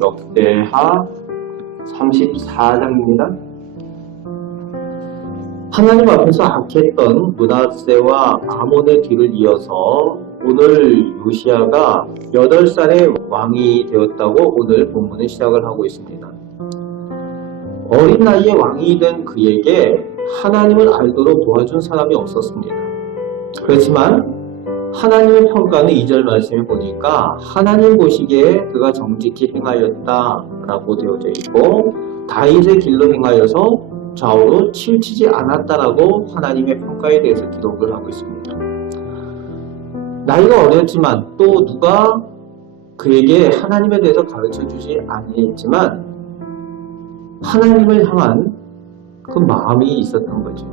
역대하 34장입니다. 하나님 앞에서 악했던 므낫세와 아몬의 뒤를 이어서 오늘 요시야가 8살의 왕이 되었다고 오늘 본문은 시작을 하고 있습니다. 어린 나이에 왕이 된 그에게 하나님을 알도록 도와준 사람이 없었습니다. 그렇지만 하나님의 평가는 2절 말씀에 보니까 하나님 보시기에 그가 정직히 행하였다 라고 되어져 있고, 다윗의 길로 행하여서 좌우로 치우치지 않았다라고 하나님의 평가에 대해서 기록을 하고 있습니다. 나이가 어렸지만 또 누가 그에게 하나님에 대해서 가르쳐주지 아니했지만 하나님을 향한 그 마음이 있었던 거죠.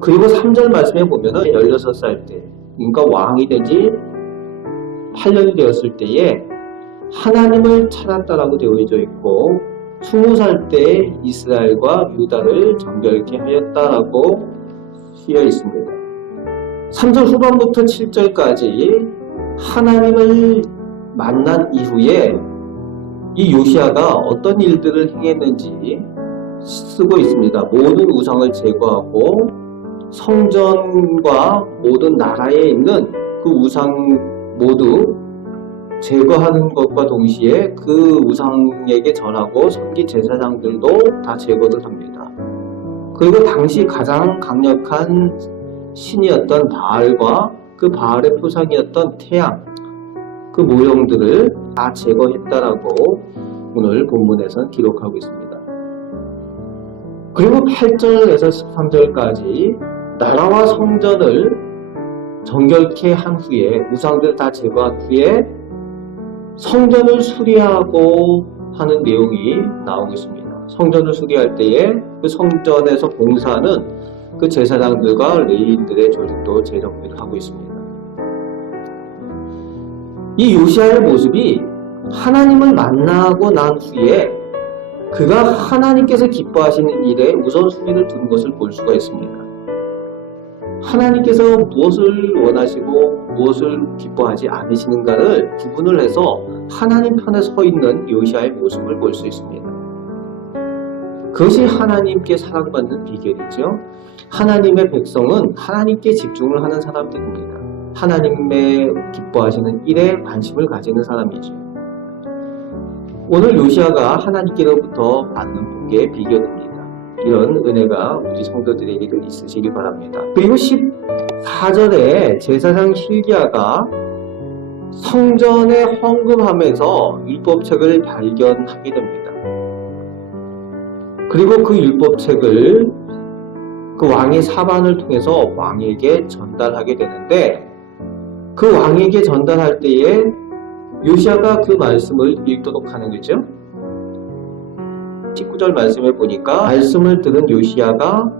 그리고 3절 말씀에 보면은 16살 때, 그러니까 왕이 되지 8년이 되었을 때에 하나님을 찾았다라고 되어져 있고, 20살 때 이스라엘과 유다를 정결케 하였다라고 쓰여 있습니다. 3절 후반부터 7절까지 하나님을 만난 이후에 이 요시야가 어떤 일들을 행했는지 쓰고 있습니다. 모든 우상을 제거하고 성전과 모든 나라에 있는 그 우상 모두 제거하는 것과 동시에 그 우상에게 절하고 섬긴 제사장들도 다 제거를 합니다. 그리고 당시 가장 강력한 신이었던 바알과 그 바알의 표상이었던 태양, 그 모형들을 다 제거했다라고 오늘 본문에서는 기록하고 있습니다. 그리고 8절에서 13절까지 나라와 성전을 정결케 한 후에, 우상들을 다 제거한 후에 성전을 수리하고 하는 내용이 나오고 있습니다. 성전을 수리할 때에 그 성전에서 봉사하는 그 제사장들과 레위인들의 조직도 재정비를 하고 있습니다. 이 요시야의 모습이 하나님을 만나고 난 후에 그가 하나님께서 기뻐하시는 일에 우선순위를 두는 것을 볼 수가 있습니다. 하나님께서 무엇을 원하시고 무엇을 기뻐하지 않으시는가를 구분을 해서 하나님 편에 서 있는 요시야의 모습을 볼 수 있습니다. 그것이 하나님께 사랑받는 비결이죠. 하나님의 백성은 하나님께 집중을 하는 사람들입니다. 하나님의 기뻐하시는 일에 관심을 가지는 사람이죠. 오늘 요시야가 하나님께로부터 받는 복의 비결입니다. 이런 은혜가 우리 성도들에게도 있으시기 바랍니다. 그리고 14절에 제사장 hil기야가 성전에 헌금하면서 율법책을 발견하게 됩니다. 그리고 그 율법책을 그 왕의 사반을 통해서 왕에게 전달하게 되는데, 그 왕에게 전달할 때에 요시야가 그 말씀을 읽도록 하는 거죠. 19절 말씀에 보니까 말씀을 들은 요시야가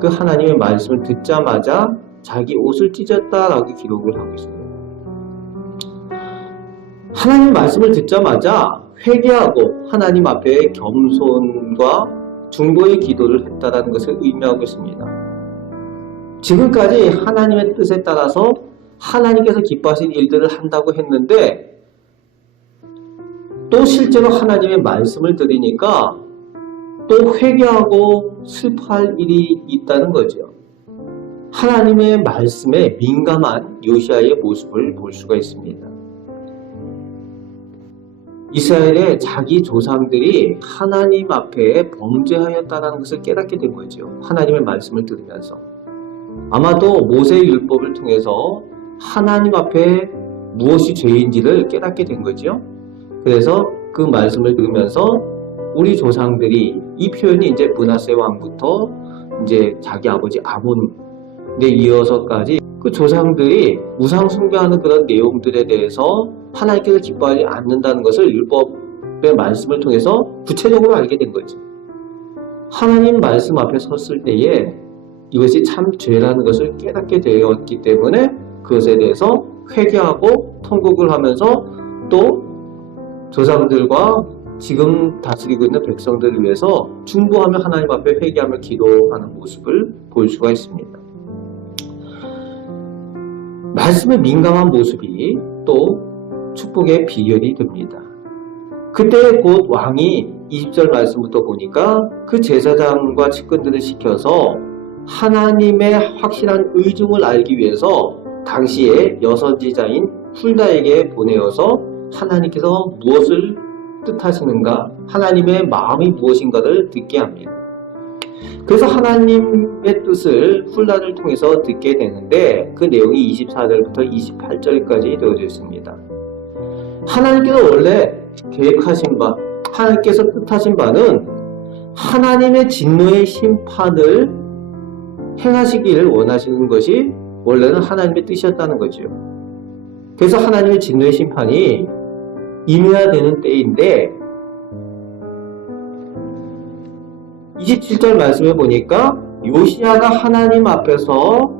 그 하나님의 말씀을 듣자마자 자기 옷을 찢었다라고 기록을 하고 있습니다. 하나님 말씀을 듣자마자 회개하고 하나님 앞에 겸손과 중보의 기도를 했다라는 것을 의미하고 있습니다. 지금까지 하나님의 뜻에 따라서 하나님께서 기뻐하신 일들을 한다고 했는데, 또 실제로 하나님의 말씀을 들으니까 또 회개하고 슬퍼할 일이 있다는 거죠. 하나님의 말씀에 민감한 요시야의 모습을 볼 수가 있습니다. 이스라엘의 자기 조상들이 하나님 앞에 범죄하였다는 것을 깨닫게 된 거죠. 하나님의 말씀을 들으면서. 아마도 모세의 율법을 통해서 하나님 앞에 무엇이 죄인지를 깨닫게 된 거죠. 그래서 그 말씀을 들으면서 우리 조상들이, 이 표현이 이제 므낫세 왕부터 이제 자기 아버지 아몬에 이어서까지 그 조상들이 우상 숭배하는 그런 내용들에 대해서 하나님께서 기뻐하지 않는다는 것을 율법의 말씀을 통해서 구체적으로 알게 된 거죠. 하나님 말씀 앞에 섰을 때에 이것이 참 죄라는 것을 깨닫게 되었기 때문에 그것에 대해서 회개하고 통곡을 하면서 또 조상들과 지금 다스리고 있는 백성들을 위해서 중보하며 하나님 앞에 회개하며 기도하는 모습을 볼 수가 있습니다. 말씀에 민감한 모습이 또 축복의 비결이 됩니다. 그때 곧 왕이 20절 말씀부터 보니까 그 제사장과 측근들을 시켜서 하나님의 확실한 의중을 알기 위해서 당시에 여선지자인 훌다에게 보내어서 하나님께서 무엇을 뜻하시는가, 하나님의 마음이 무엇인가를 듣게 합니다. 그래서 하나님의 뜻을 훌다를 통해서 듣게 되는데 그 내용이 24절부터 28절까지 되어져 있습니다. 하나님께서 원래 계획하신 바, 하나님께서 뜻하신 바는 하나님의 진노의 심판을 행하시기를 원하시는 것이 원래는 하나님의 뜻이었다는 거죠. 그래서 하나님의 진노의 심판이 임해야 되는 때인데 27절 말씀에 보니까 요시야가 하나님 앞에서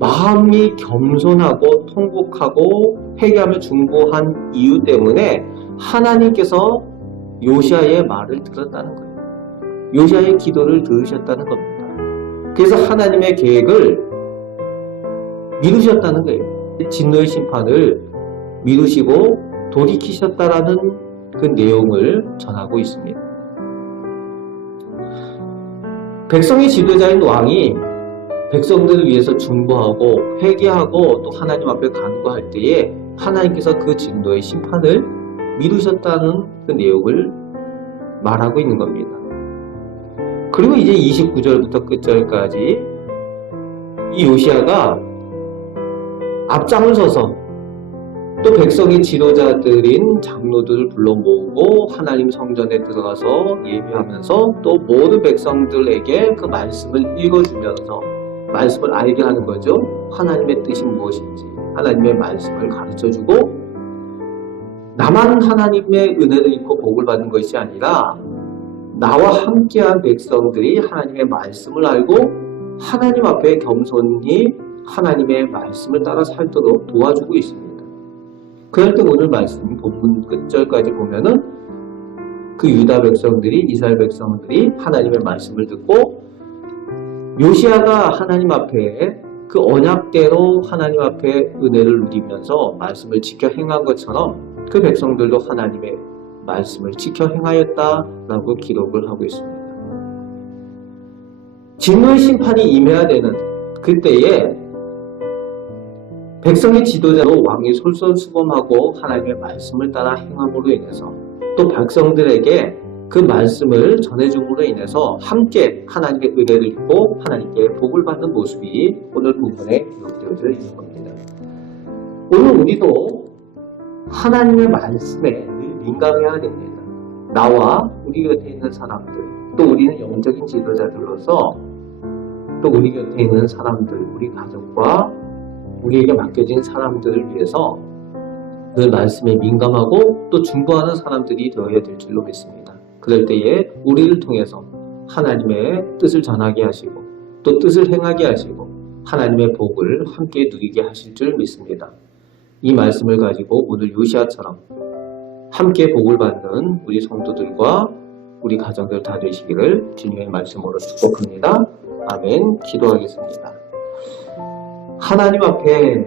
마음이 겸손하고 통곡하고 회개하며 중보한 이유 때문에 하나님께서 요시야의 말을 들었다는 거예요. 요시야의 기도를 들으셨다는 겁니다. 그래서 하나님의 계획을 미루셨다는 거예요. 진노의 심판을 미루시고 돌이키셨다라는 그 내용을 전하고 있습니다. 백성의 지도자인 왕이 백성들을 위해서 중보하고 회개하고 또 하나님 앞에 간구할 때에 하나님께서 그 진노의 심판을 미루셨다는 그 내용을 말하고 있는 겁니다. 그리고 이제 29절부터 끝절까지 이 요시야가 앞장을 서서 또 백성의 지도자들인 장로들을 불러 모으고 하나님 성전에 들어가서 예배하면서 또 모든 백성들에게 그 말씀을 읽어주면서 말씀을 알게 하는 거죠. 하나님의 뜻이 무엇인지 하나님의 말씀을 가르쳐주고 나만 하나님의 은혜를 입고 복을 받는 것이 아니라 나와 함께한 백성들이 하나님의 말씀을 알고 하나님 앞에 겸손히 하나님의 말씀을 따라 살도록 도와주고 있습니다. 그럴 때 오늘 말씀 본문 끝절까지 보면은 그 유다 백성들이 이스라엘 백성들이 하나님의 말씀을 듣고 요시야가 하나님 앞에 그 언약대로 하나님 앞에 은혜를 누리면서 말씀을 지켜 행한 것처럼 그 백성들도 하나님의 말씀을 지켜 행하였다라고 기록을 하고 있습니다. 진노의 심판이 임해야 되는 그때에 백성의 지도자로 왕이 솔선수범하고 하나님의 말씀을 따라 행함으로 인해서 또 백성들에게 그 말씀을 전해줌으로 인해서 함께 하나님의 은혜를 입고 하나님께 복을 받는 모습이 오늘 본문에 기록되어져 있는 겁니다. 오늘 우리도 하나님의 말씀에 늘 민감해야 됩니다. 나와 우리 곁에 있는 사람들, 또 우리는 영적인 지도자들로서 또 우리 곁에 있는 사람들, 우리 가족과 우리에게 맡겨진 사람들을 위해서 그 말씀에 민감하고 또 중보하는 사람들이 되어야 될 줄로 믿습니다. 그럴 때에 우리를 통해서 하나님의 뜻을 전하게 하시고 또 뜻을 행하게 하시고 하나님의 복을 함께 누리게 하실 줄 믿습니다. 이 말씀을 가지고 오늘 요시야처럼 함께 복을 받는 우리 성도들과 우리 가정들 다 되시기를 주님의 말씀으로 축복합니다. 아멘. 기도하겠습니다. 하나님 앞에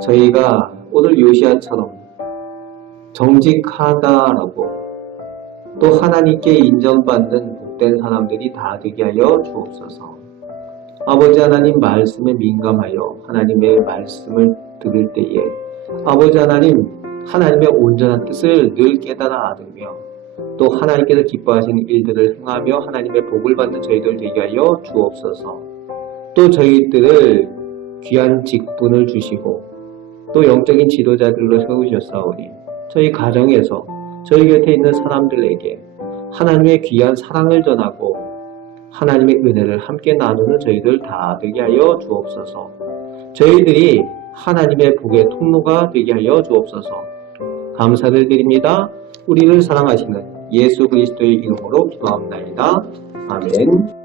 저희가 오늘 요시야처럼 정직하다라고 또 하나님께 인정받는 복된 사람들이 다 되게 하여 주옵소서. 아버지 하나님 말씀에 민감하여 하나님의 말씀을 들을 때에 아버지 하나님 하나님의 온전한 뜻을 늘 깨달아 알으며 또 하나님께서 기뻐하시는 일들을 행하며 하나님의 복을 받는 저희들 되게 하여 주옵소서. 또 저희들을 귀한 직분을 주시고 또 영적인 지도자들로 세우셨사오니 저희 가정에서 저희 곁에 있는 사람들에게 하나님의 귀한 사랑을 전하고 하나님의 은혜를 함께 나누는 저희들 다 되게 하여 주옵소서. 저희들이 하나님의 복의 통로가 되게 하여 주옵소서. 감사를 드립니다. 우리를 사랑하시는 예수 그리스도의 이름으로 기도합나이다. 아멘.